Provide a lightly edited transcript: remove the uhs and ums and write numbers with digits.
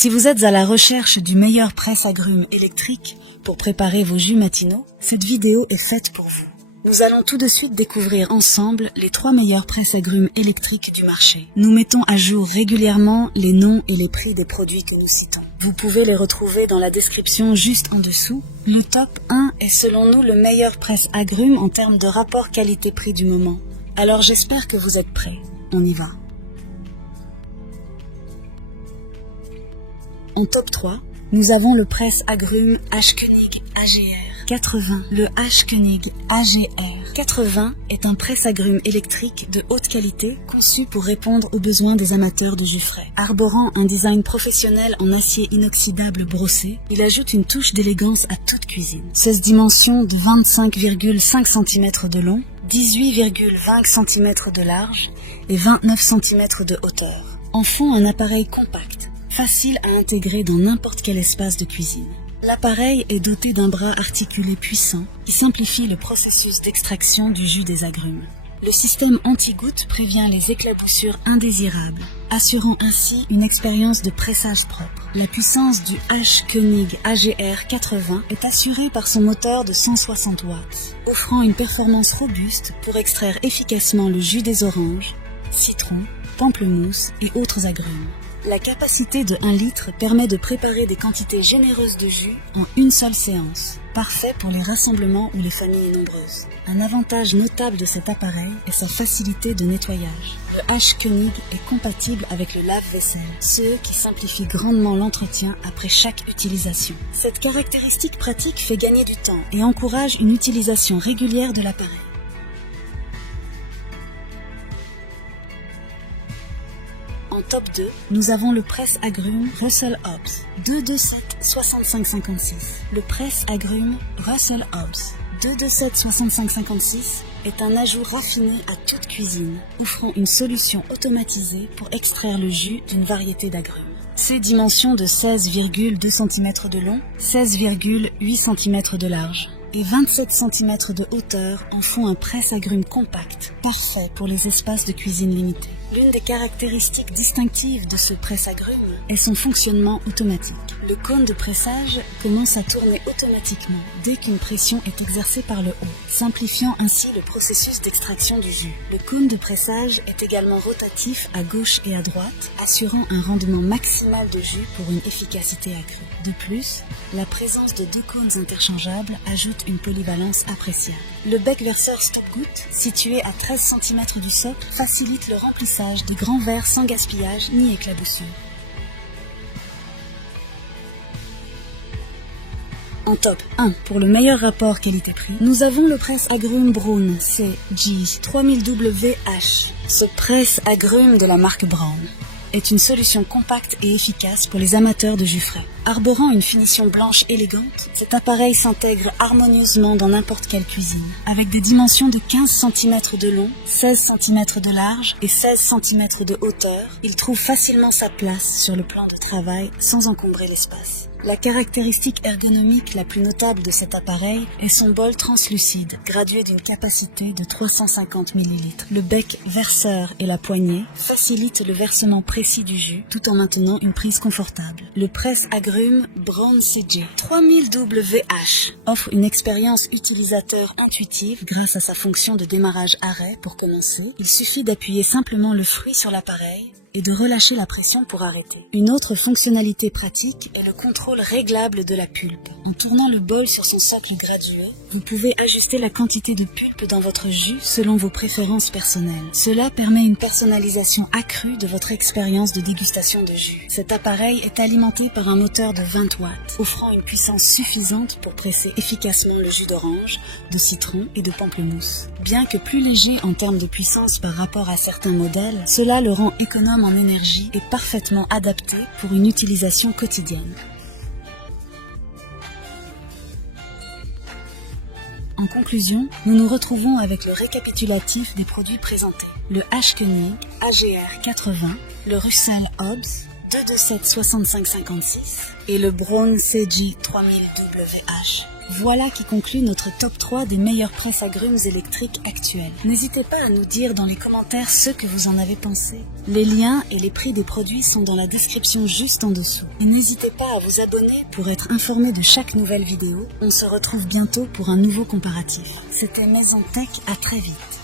Si vous êtes à la recherche du meilleur presse-agrumes électrique pour préparer vos jus matinaux, cette vidéo est faite pour vous. Nous allons tout de suite découvrir ensemble les 3 meilleurs presse-agrumes électriques du marché. Nous mettons à jour régulièrement les noms et les prix des produits que nous citons. Vous pouvez les retrouver dans la description juste en dessous. Le top 1 est selon nous le meilleur presse-agrumes en termes de rapport qualité-prix du moment. Alors j'espère que vous êtes prêts. On y va. En top 3, nous avons le presse-agrumes H-Konig AGR 80. Le H-Konig AGR 80 est un presse-agrumes électrique de haute qualité conçu pour répondre aux besoins des amateurs de jus frais. Arborant un design professionnel en acier inoxydable brossé, il ajoute une touche d'élégance à toute cuisine. 16 dimensions de 25,5 cm de long, 18,20 cm de large et 29 cm de hauteur en font un appareil compact, facile à intégrer dans n'importe quel espace de cuisine. L'appareil est doté d'un bras articulé puissant qui simplifie le processus d'extraction du jus des agrumes. Le système anti-goutte prévient les éclaboussures indésirables, assurant ainsi une expérience de pressage propre. La puissance du H-Konig AGR 80 est assurée par son moteur de 160 watts, offrant une performance robuste pour extraire efficacement le jus des oranges, citrons, pamplemousse et autres agrumes. La capacité de 1 litre permet de préparer des quantités généreuses de jus en une seule séance, parfait pour les rassemblements ou les familles nombreuses. Un avantage notable de cet appareil est sa facilité de nettoyage. Le H-Konig est compatible avec le lave-vaisselle, ce qui simplifie grandement l'entretien après chaque utilisation. Cette caractéristique pratique fait gagner du temps et encourage une utilisation régulière de l'appareil. En top 2, nous avons le presse-agrumes Russell Hobbs 227-6556. Le presse-agrumes Russell Hobbs 227-6556 est un ajout raffiné à toute cuisine, offrant une solution automatisée pour extraire le jus d'une variété d'agrumes. Ses dimensions de 16,2 cm de long, 16,8 cm de large et 27 cm de hauteur en font un presse-agrumes compact, parfait pour les espaces de cuisine limités. L'une des caractéristiques distinctives de ce presse-agrumes est son fonctionnement automatique. Le cône de pressage commence à tourner automatiquement dès qu'une pression est exercée par le haut, simplifiant ainsi le processus d'extraction du jus. Le cône de pressage est également rotatif à gauche et à droite, assurant un rendement maximal de jus pour une efficacité accrue. De plus, la présence de 2 cônes interchangeables ajoute une polyvalence appréciable. Le bec verseur stop-goutte, situé à 13 cm du socle, facilite le remplissage des grands verres sans gaspillage ni éclaboussure. En top 1, pour le meilleur rapport qualité-prix, nous avons le presse-agrumes Braun CG3000WH. Ce presse-agrumes de la marque Braun est une solution compacte et efficace pour les amateurs de jus frais. Arborant une finition blanche élégante, cet appareil s'intègre harmonieusement dans n'importe quelle cuisine. Avec des dimensions de 15 cm de long, 16 cm de large et 16 cm de hauteur, il trouve facilement sa place sur le plan de travail sans encombrer l'espace. La caractéristique ergonomique la plus notable de cet appareil est son bol translucide, gradué d'une capacité de 350 ml. Le bec verseur et la poignée facilitent le versement précis du jus, tout en maintenant une prise confortable. Le presse-agrumes Braun CG3000WH offre une expérience utilisateur intuitive grâce à sa fonction de démarrage-arrêt pour commencer. Il suffit d'appuyer simplement le fruit sur l'appareil et de relâcher la pression pour arrêter. Une autre fonctionnalité pratique est le contrôle réglable de la pulpe. En tournant le bol sur son socle gradué, vous pouvez ajuster la quantité de pulpe dans votre jus selon vos préférences personnelles. Cela permet une personnalisation accrue de votre expérience de dégustation de jus. Cet appareil est alimenté par un moteur de 20 watts, offrant une puissance suffisante pour presser efficacement le jus d'orange, de citron et de pamplemousse. Bien que plus léger en termes de puissance par rapport à certains modèles, cela le rend économe en énergie et parfaitement adapté pour une utilisation quotidienne. En conclusion, nous nous retrouvons avec le récapitulatif des produits présentés. Le H-Konig AGR 80, le Russell Hobbs 227 65 56 et le Braun CG 3000WH. Voilà qui conclut notre top 3 des meilleures presses agrumes électriques actuelles. N'hésitez pas à nous dire dans les commentaires ce que vous en avez pensé. Les liens et les prix des produits sont dans la description juste en dessous. Et n'hésitez pas à vous abonner pour être informé de chaque nouvelle vidéo. On se retrouve bientôt pour un nouveau comparatif. C'était Maison Tech, à très vite.